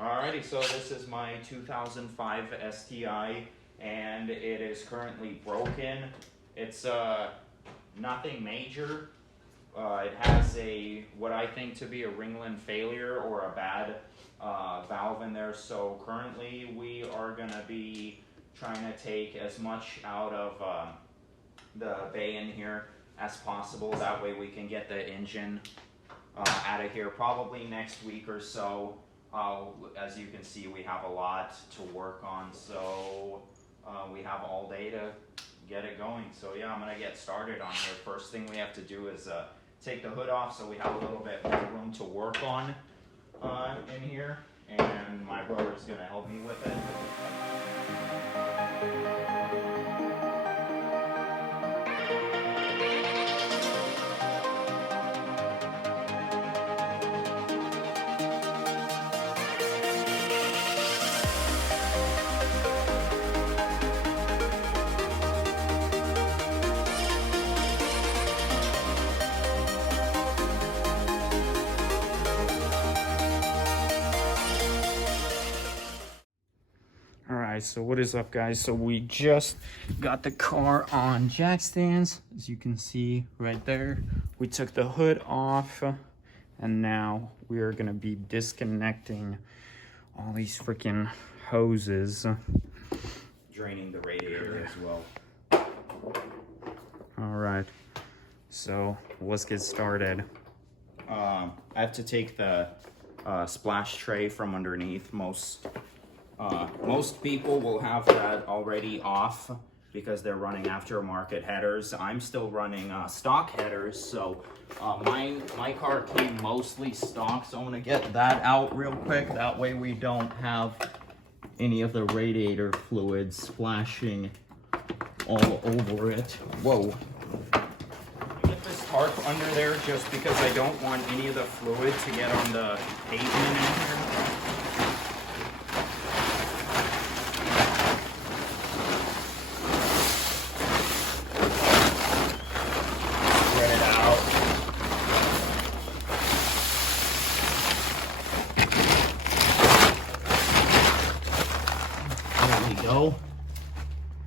Alrighty, so this is my 2005 STI, and it is currently broken. It's nothing major. It has what I think to be a ringland failure or a bad valve in there. So currently we are going to be trying to take as much out of the bay in here as possible. That way we can get the engine out of here probably next week or so. As you can see, we have a lot to work on, so we have all day to get it going. So yeah, I'm gonna get started on here. First thing we have to do is take the hood off so we have a little bit more room to work on in here, and my brother's gonna help me with it. Alright, so what is up, guys? So we just got the car on jack stands, as you can see right there. We took the hood off, and now we are gonna be disconnecting all these freaking hoses, draining the radiator as well. Alright, so let's get started. I have to take the splash tray from underneath. Most people will have that already off because they're running aftermarket headers. I'm still running stock headers, so my car came mostly stock, so I'm gonna get that out real quick. That way we don't have any of the radiator fluid splashing all over it. Whoa. Get this tarp under there just because I don't want any of the fluid to get on the pavement in here.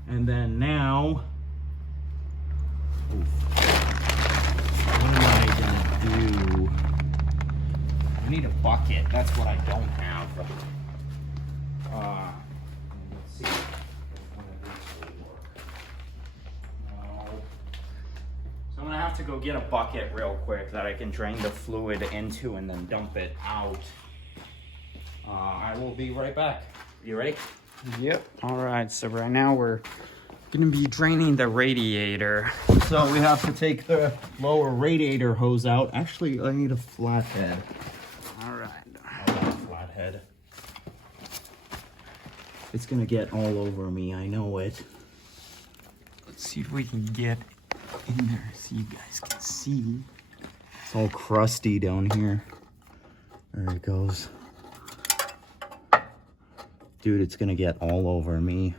And then now, what am I gonna do? I need a bucket. That's what I don't have. Let's see if one of these will work. No. So I'm gonna have to go get a bucket real quick that I can drain the fluid into and then dump it out. I will be right back. You ready? Yep. All right, so right now we're gonna be draining the radiator. So we have to take the lower radiator hose out. Actually, I need a flathead. All right. I want a flathead. It's gonna get all over me, I know it. Let's see if we can get in there so you guys can see. It's all crusty down here. There it goes. Dude, it's gonna get all over me.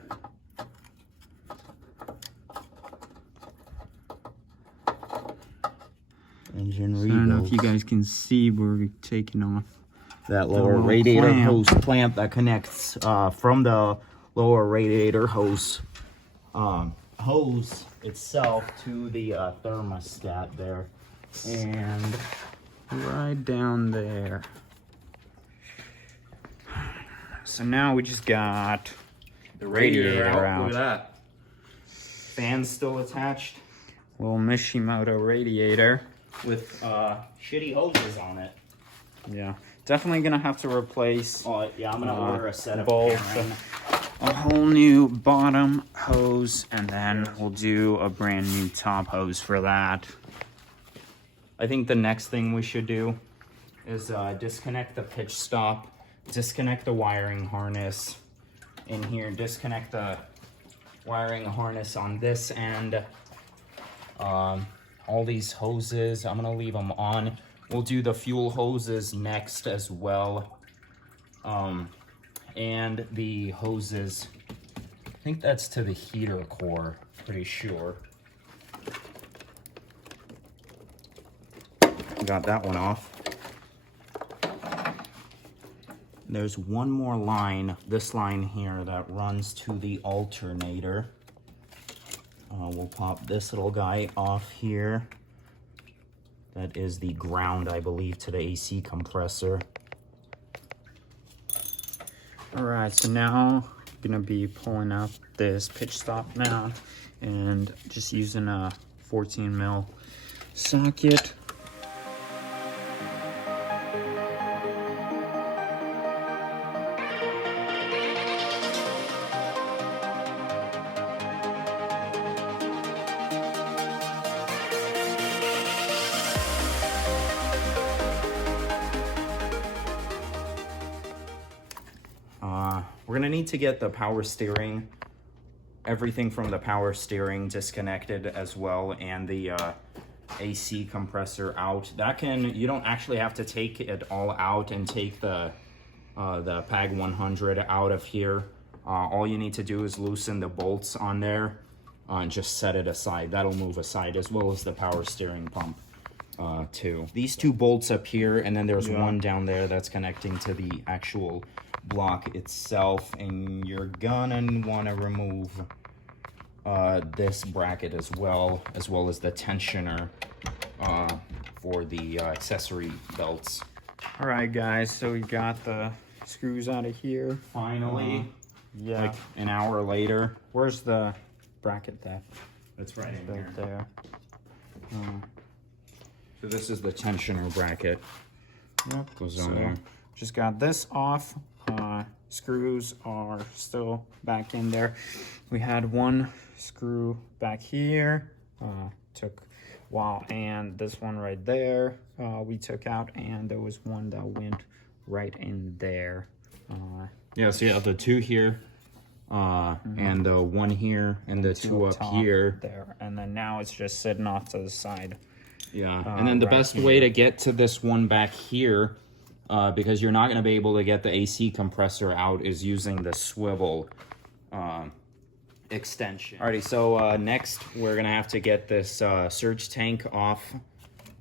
Engine rebuilds. I don't know if you guys can see where we're taking off that lower radiator hose clamp that connects from the lower radiator hose itself to the thermostat there, and right down there. So now we just got the radiator out. Look at that. Fan's still attached. Little Mishimoto radiator with shitty hoses on it. Yeah, definitely gonna have to replace. Oh yeah, I'm gonna order a set of both, a whole new bottom hose, and then we'll do a brand new top hose for that. I think the next thing we should do is disconnect the pitch stop. Disconnect the wiring harness in here, disconnect the wiring harness on this end. All these hoses, I'm gonna leave them on. We'll do the fuel hoses next as well. And the hoses, I think that's to the heater core, pretty sure. Got that one off. there's one more line, this line here, that runs to the alternator. We'll pop this little guy off here. That is the ground, I believe, to the AC compressor. All right, so now I'm gonna be pulling up this pitch stop now and just using a 14 mil socket. We're gonna need to get the power steering, everything from the power steering disconnected as well, and the AC compressor out. That can, you don't actually have to take it all out and take the PAG 100 out of here. All you need to do is loosen the bolts on there and just set it aside. That'll move aside, as well as the power steering pump too. These two bolts up here, and then there's one down there that's connecting to the actual block itself, and you're gonna want to remove this bracket as well as the tensioner for the accessory belts. All right, guys, so we got the screws out of here finally. Yeah, like an hour later. Where's the bracket there? It's right in here. There. So this is the tensioner bracket. Yep. Goes on there. Just got this off. Screws are still back in there. We had one screw back here, took a while, and this one right there we took out, and there was one that went right in there. Yeah, so you have the two here, and the one here, and the two up here. There, and then now it's just sitting off to the side. Yeah, and then the best way to get to this one back here, because you're not going to be able to get the AC compressor out, is using the swivel extension. Alrighty, so next we're going to have to get this surge tank off.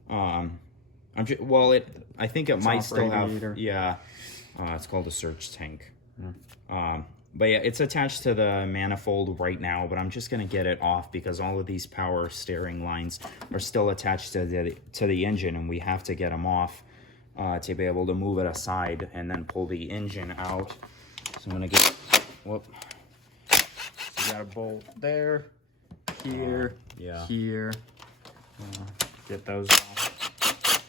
I think it might still have, yeah, it's called a surge tank. But yeah, it's attached to the manifold right now, but I'm just going to get it off because all of these power steering lines are still attached to the engine, and we have to get them off to be able to move it aside and then pull the engine out. So I'm gonna get, whoop. So you got a bolt there, here, here. Get those off.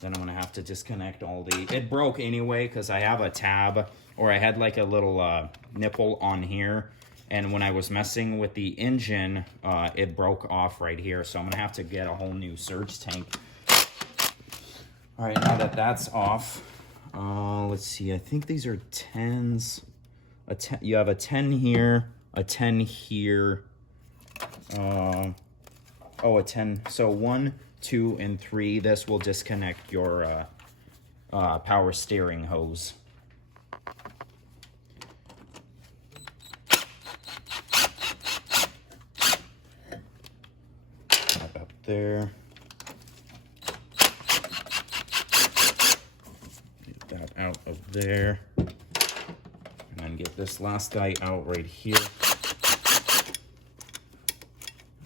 Then I'm gonna have to disconnect all the, it broke anyway because I have a tab, or I had like a little nipple on here, and when I was messing with the engine, it broke off right here. So I'm gonna have to get a whole new surge tank. All right, now that that's off, let's see, I think these are 10s. You have a 10 here, a 10 here, a 10. So 1, 2, and 3, this will disconnect your power steering hose. Up there. Out of there, and then get this last guy out right here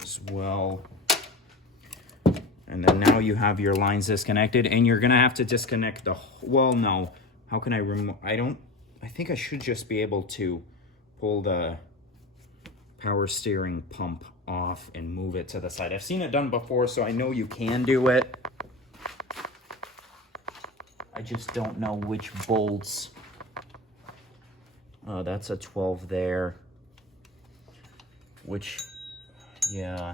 as well. And then now you have your lines disconnected, and you're gonna have to disconnect the, well, no, how can I remove, I think I should just be able to pull the power steering pump off and move it to the side. I've seen it done before, so I know you can do it. I just don't know which bolts. That's a 12 there. Which, yeah.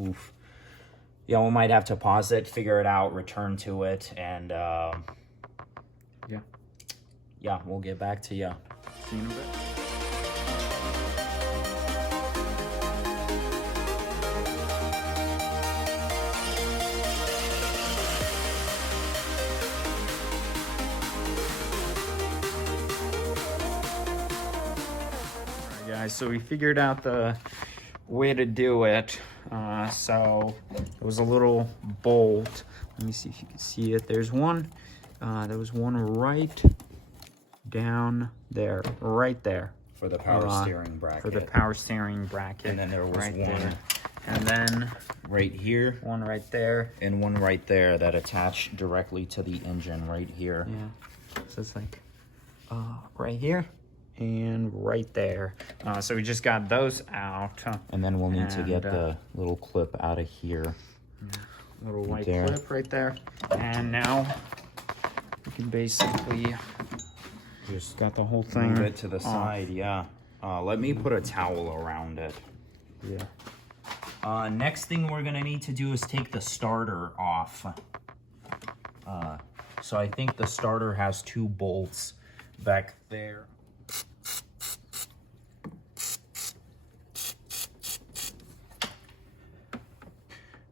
Oof. Yeah, we might have to pause it, figure it out, return to it, and yeah, we'll get back to you. See you in a bit. Guys, so we figured out the way to do it. So it was a little bolt. Let me see if you can see it. There's one There was one right down there, right there. For the power steering bracket. For the power steering bracket. And then there was right one there. And then right here. One right there. And one right there that attached directly to the engine right here. Yeah. So it's like right here and right there. So we just got those out. And then we'll need to get the little clip out of here. Yeah, little white clip right there. And now we can basically just got the whole thing. Move it to the side, yeah. Let me put a towel around it. Yeah. Next thing we're gonna need to do is take the starter off. So I think the starter has 2 bolts back there.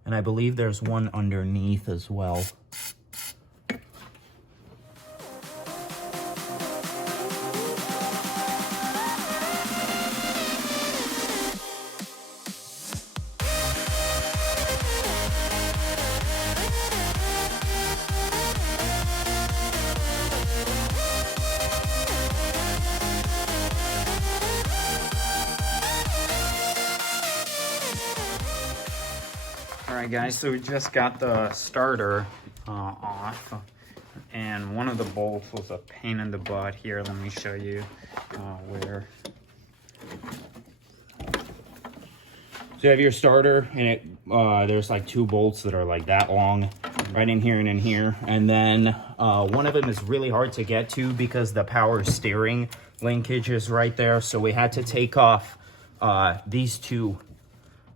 And I believe there's one underneath as well. Alright guys, so we just got the starter off, and one of the bolts was a pain in the butt. Here, let me show you where. So you have your starter, and it there's like 2 bolts that are like that long, right in here and in here. And then one of them is really hard to get to because the power steering linkage is right there. So we had to take off these 2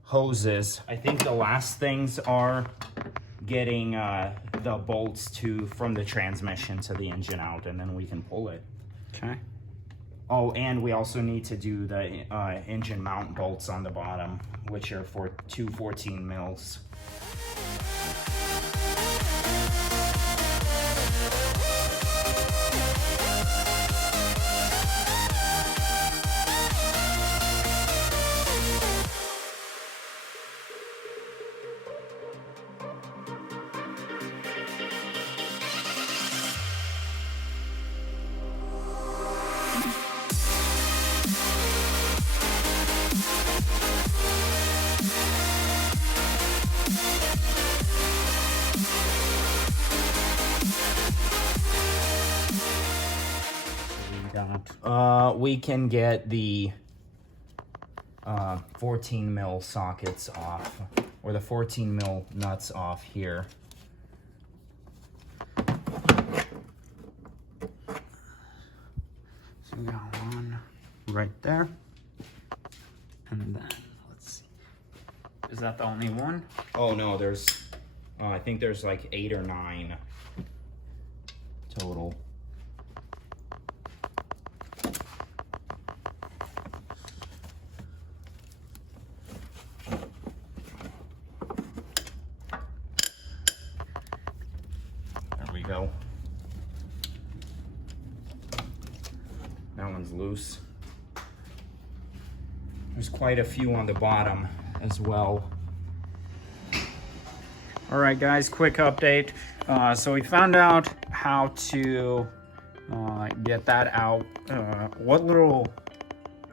hoses. I think the last things are getting the bolts from the transmission to the engine out, and then we can pull it. Okay. Oh, and we also need to do the engine mount bolts on the bottom, which are for 2 14 mils. We can get the 14 mil sockets off, or the 14 mil nuts off here. So we got one right there, and then let's see. Is that the only one? Oh no, there's I think there's like 8 or 9 total. Go. That one's loose. There's quite a few on the bottom as well. All right, guys, quick update. So we found out how to get that out. What little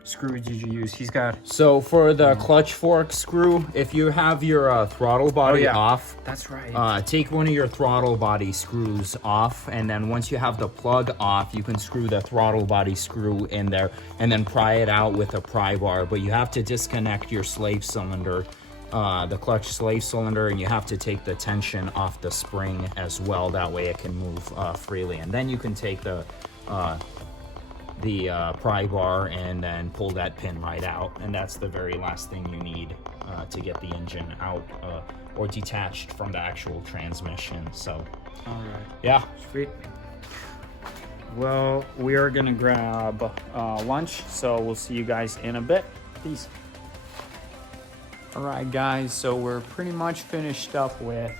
screw did you use? He's got... So for the clutch fork screw, if you have your throttle body off, that's right. Take one of your throttle body screws off, and then once you have the plug off, you can screw the throttle body screw in there and then pry it out with a pry bar. But you have to disconnect your slave cylinder, the clutch slave cylinder, and you have to take the tension off the spring as well. That way it can move freely, and then you can take the pry bar and then pull that pin right out, and that's the very last thing you need to get the engine out or detached from the actual transmission. So all right, yeah, sweet. Well, we are gonna grab lunch, so we'll see you guys in a bit. Peace. All right, guys, so we're pretty much finished up with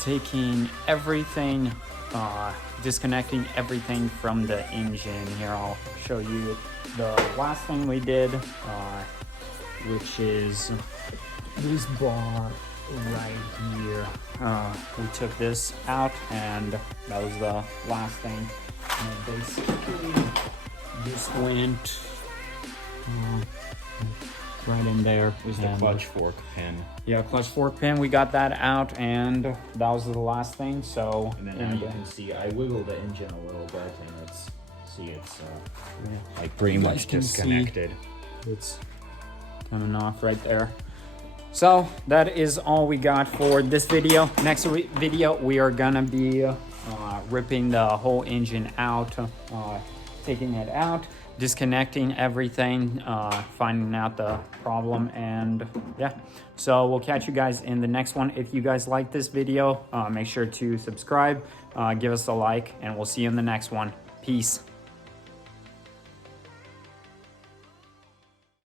taking everything, disconnecting everything from the engine. Here, I'll show you the last thing we did, which is this bar right here. We took this out, and that was the last thing. And basically, just went right in there. Was the clutch fork pin. Yeah, clutch fork pin. We got that out, and that was the last thing. So, And then now you can see I wiggled the engine a little bit, and it's like pretty much disconnected. It's coming off right there. So that is all we got for this video. Next video, we are gonna be ripping the whole engine out, taking it out, disconnecting everything, finding out the problem, and yeah. So we'll catch you guys in the next one. If you guys like this video, make sure to subscribe, give us a like, and we'll see you in the next one. Peace.